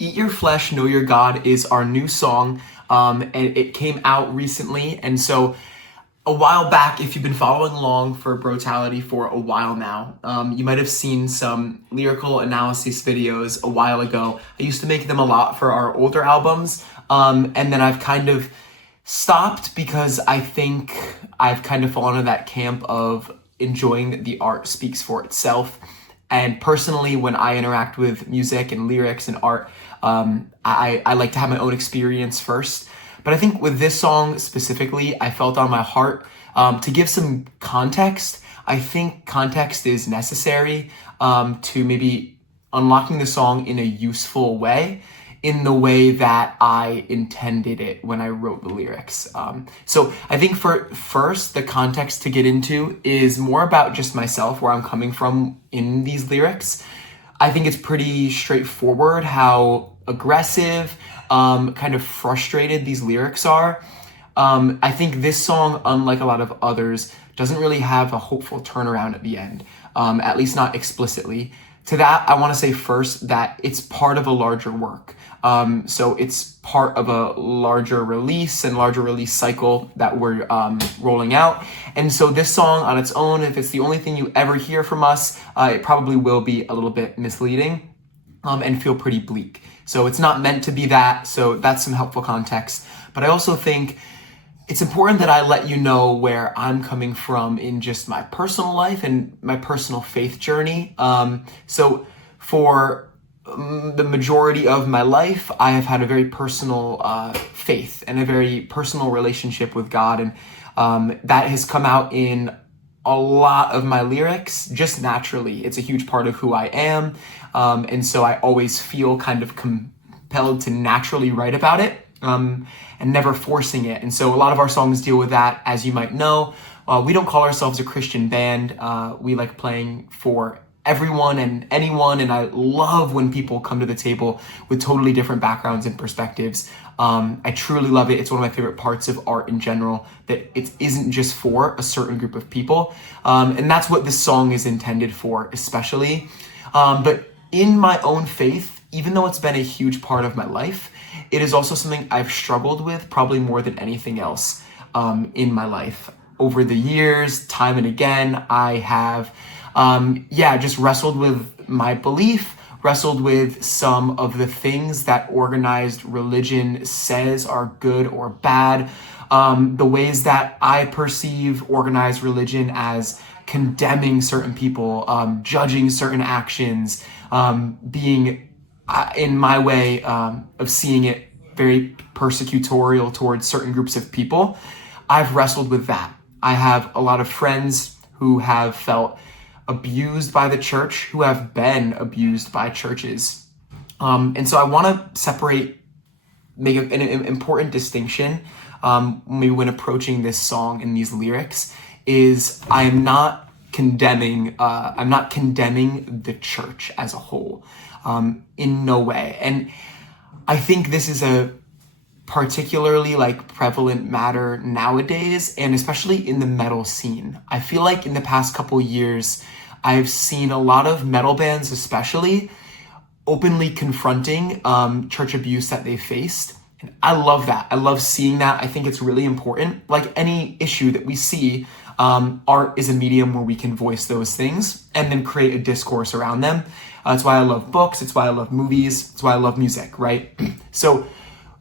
Eat Your Flesh, Know Your God is our new song, and it came out recently. And so a while back, if you've been following along for Brotality for a while now, you might have seen some lyrical analysis videos a while ago. I used to make them a lot for our older albums, and then I've kind of stopped because I think I've kind of fallen into that camp of enjoying that the art speaks for itself. And personally, when I interact with music and lyrics and art, I like to have my own experience first. But I think with this song specifically, I felt on my heart to give some context. I think context is necessary to maybe unlocking the song in a useful way, in the way that I intended it when I wrote the lyrics. So I think for first, the context to get into is more about just myself, where I'm coming from in these lyrics. I think it's pretty straightforward how aggressive, kind of frustrated these lyrics are. I think this song, unlike a lot of others, doesn't really have a hopeful turnaround at the end, at least not explicitly. To that, I want to say first that it's part of a larger work. So it's part of a larger release and larger release cycle that we're rolling out. And so this song on its own, if it's the only thing you ever hear from us, it probably will be a little bit misleading and feel pretty bleak. So it's not meant to be that. So that's some helpful context. But I also think it's important that I let you know where I'm coming from in just my personal life and my personal faith journey. So for the majority of my life, I have had a very personal faith and a very personal relationship with God. And that has come out in a lot of my lyrics, just naturally. It's a huge part of who I am. And so I always feel kind of compelled to naturally write about it. And never forcing it. And so a lot of our songs deal with that, as you might know. We don't call ourselves a Christian band. We like playing for everyone and anyone, and I love when people come to the table with totally different backgrounds and perspectives. I truly love it. It's one of my favorite parts of art in general, that it isn't just for a certain group of people. And that's what this song is intended for, especially. But in my own faith, even though it's been a huge part of my life, it is also something I've struggled with probably more than anything else in my life. Over the years, time and again, I have, just wrestled with my belief, wrestled with some of the things that organized religion says are good or bad, the ways that I perceive organized religion as condemning certain people, judging certain actions, being in my way of seeing it very persecutorial towards certain groups of people. I've wrestled with that. I have a lot of friends who have felt abused by the church, who have been abused by churches. And so I want to make an important distinction maybe when approaching this song and these lyrics, is I'm not condemning the church as a whole. In no way. And I think this is a particularly prevalent matter nowadays, and especially in the metal scene. I feel like in the past couple years, I've seen a lot of metal bands especially openly confronting church abuse that they faced. And I love that. I love seeing that. I think it's really important. Like any issue that we see, art is a medium where we can voice those things and then create a discourse around them. It's why I love books. It's why I love movies. It's why I love music, right? So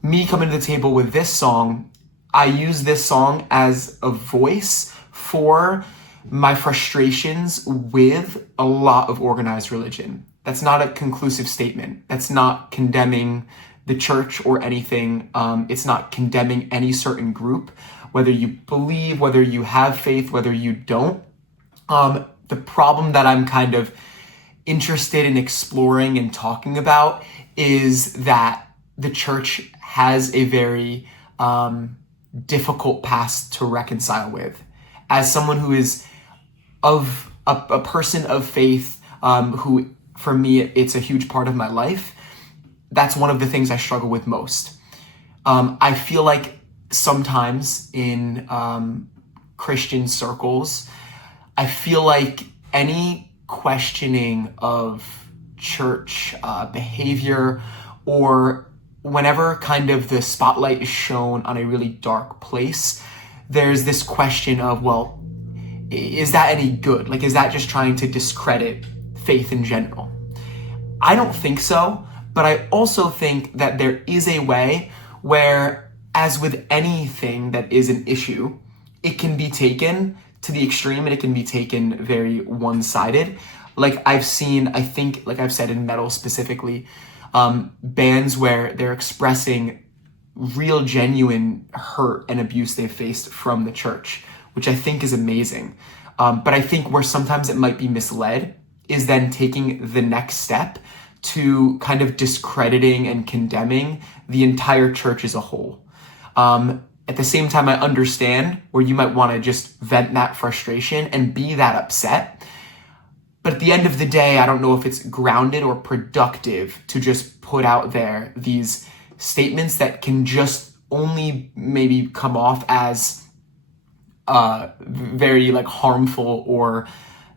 me coming to the table with this song, I use this song as a voice for my frustrations with a lot of organized religion. That's not a conclusive statement. That's not condemning the church or anything. It's not condemning any certain group, whether you believe, whether you have faith, whether you don't. The problem that I'm kind of interested in exploring and talking about is that the church has a very difficult past to reconcile with. As someone who is of a person of faith, who for me, it's a huge part of my life, that's one of the things I struggle with most. I feel like sometimes in Christian circles, I feel like any questioning of church behavior or whenever kind of the spotlight is shown on a really dark place, there's this question of, well, is that any good? Like, is that just trying to discredit faith in general? I don't think so, but I also think that there is a way where, as with anything that is an issue, it can be taken to the extreme and it can be taken very one-sided. Like I've seen, I think, like I've said in metal specifically, bands where they're expressing real genuine hurt and abuse they've faced from the church, which I think is amazing. But I think where sometimes it might be misled is then taking the next step to kind of discrediting and condemning the entire church as a whole. At the same time, I understand where you might want to just vent that frustration and be that upset. But at the end of the day, I don't know if it's grounded or productive to just put out there these statements that can just only maybe come off as very like harmful or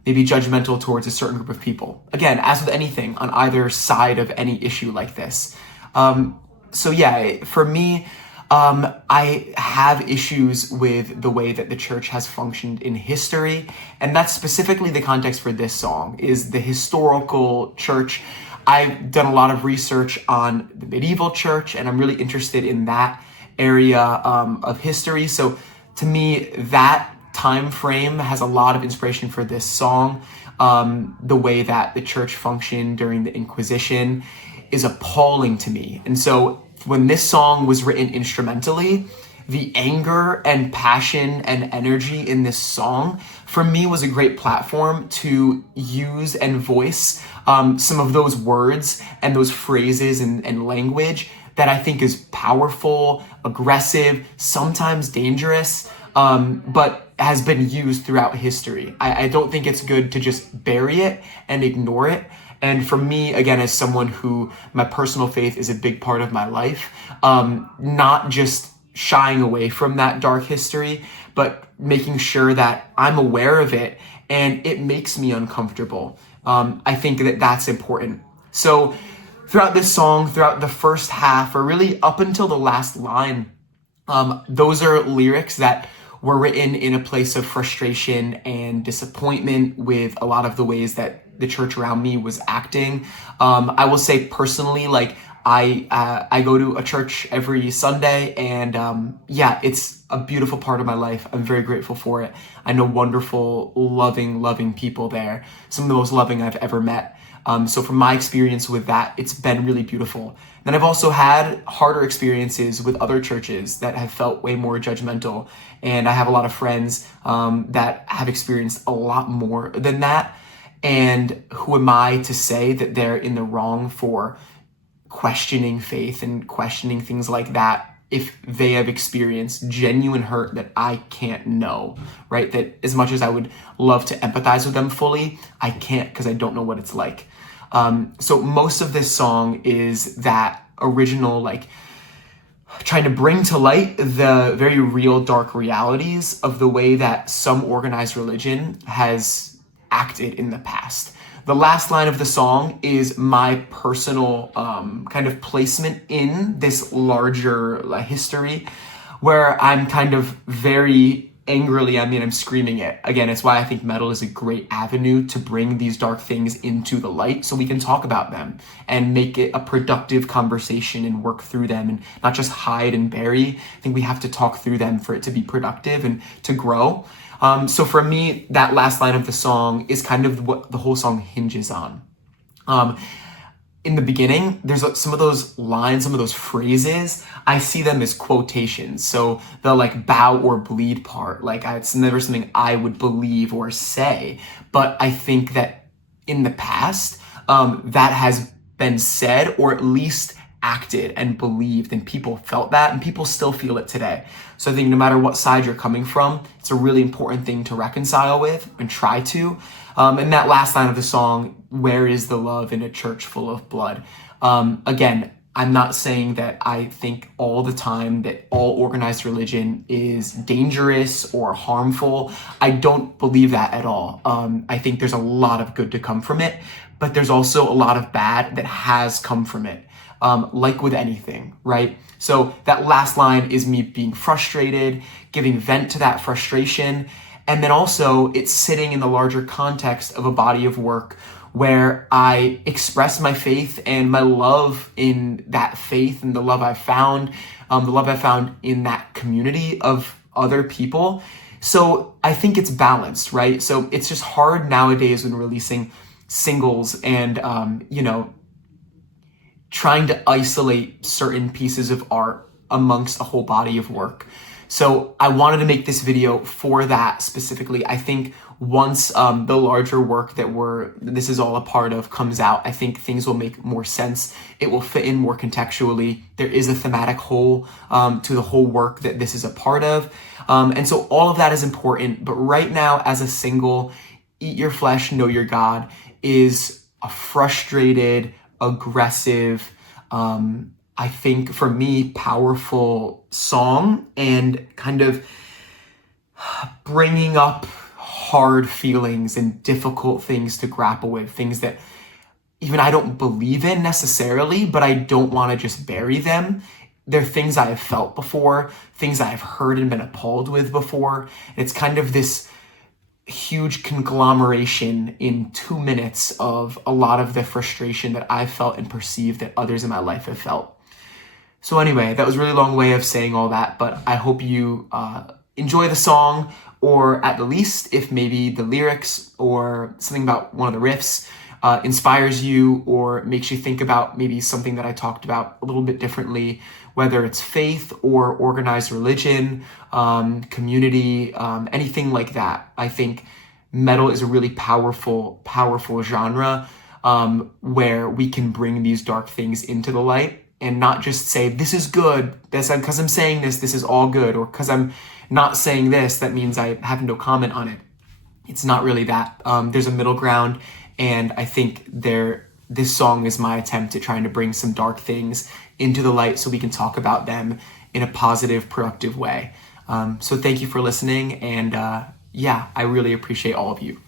maybe judgmental towards a certain group of people. Again, as with anything on either side of any issue like this. So yeah, for me, I have issues with the way that the church has functioned in history, and that's specifically the context for this song, is the historical church. I've done a lot of research on the medieval church, and I'm really interested in that area of history. So to me, that time frame has a lot of inspiration for this song. The way that the church functioned during the Inquisition is appalling to me. And so when this song was written instrumentally, the anger and passion and energy in this song, for me, was a great platform to use and voice some of those words and those phrases and language that I think is powerful, aggressive, sometimes dangerous, but has been used throughout history. I don't think it's good to just bury it and ignore it. And for me, again, as someone who my personal faith is a big part of my life, not just shying away from that dark history, but making sure that I'm aware of it and it makes me uncomfortable. I think that that's important. So throughout this song, throughout the first half, or really up until the last line, those are lyrics that were written in a place of frustration and disappointment with a lot of the ways that the church around me was acting. I will say personally, like I go to a church every Sunday, and yeah, it's a beautiful part of my life. I'm very grateful for it. I know wonderful, loving people there. Some of the most loving I've ever met. So from my experience with that, it's been really beautiful. Then I've also had harder experiences with other churches that have felt way more judgmental. And I have a lot of friends that have experienced a lot more than that. And who am I to say that they're in the wrong for questioning faith and questioning things like that if they have experienced genuine hurt that I can't know, right? That as much as I would love to empathize with them fully, I can't because I don't know what it's like. So most of this song is that original, like, trying to bring to light the very real dark realities of the way that some organized religion has acted in the past. The last line of the song is my personal kind of placement in this larger history, where I'm kind of very angrily, I'm screaming it. Again, it's why I think metal is a great avenue to bring these dark things into the light so we can talk about them and make it a productive conversation and work through them and not just hide and bury. I think we have to talk through them for it to be productive and to grow. So for me, that last line of the song is kind of what the whole song hinges on. In the beginning, there's some of those lines, some of those phrases, I see them as quotations. So the like bow or bleed part, like it's never something I would believe or say, but I think that in the past, that has been said or at least acted and believed, and people felt that, and people still feel it today. So I think no matter what side you're coming from, it's a really important thing to reconcile with and try to. And that last line of the song, where is the love in a church full of blood? Again, I'm not saying that I think all the time that all organized religion is dangerous or harmful. I don't believe that at all. I think there's a lot of good to come from it, but there's also a lot of bad that has come from it. like with anything, right? So that last line is me being frustrated, giving vent to that frustration, and then also it's sitting in the larger context of a body of work where I express my faith and my love in that faith and the love I found in that community of other people. So I think it's balanced, right? So it's just hard nowadays when releasing singles and, trying to isolate certain pieces of art amongst a whole body of work. So I wanted to make this video for that specifically. I think once the larger work that this is all a part of comes out, I think things will make more sense. It will fit in more contextually. There is a thematic whole to the whole work that this is a part of. And so all of that is important. But right now, as a single, Eat Your Flesh, Know Your God is a frustrated, aggressive, I think for me, powerful song, and kind of bringing up hard feelings and difficult things to grapple with, things that even I don't believe in necessarily, but I don't want to just bury them. They're things I have felt before, things I have heard and been appalled with before. It's kind of this huge conglomeration in 2 minutes of a lot of the frustration that I've felt and perceived that others in my life have felt. So anyway, that was a really long way of saying all that, but I hope you enjoy the song, or at the least, if maybe the lyrics or something about one of the riffs inspires you or makes you think about maybe something that I talked about a little bit differently, whether it's faith or organized religion, community, anything like that. I think metal is a really powerful genre where we can bring these dark things into the light and not just say, this is good, because I'm saying this is all good, or because I'm not saying this, that means I have no comment on it. It's not really that. There's a middle ground, and I think this song is my attempt at trying to bring some dark things into the light so we can talk about them in a positive, productive way. So thank you for listening, and I really appreciate all of you.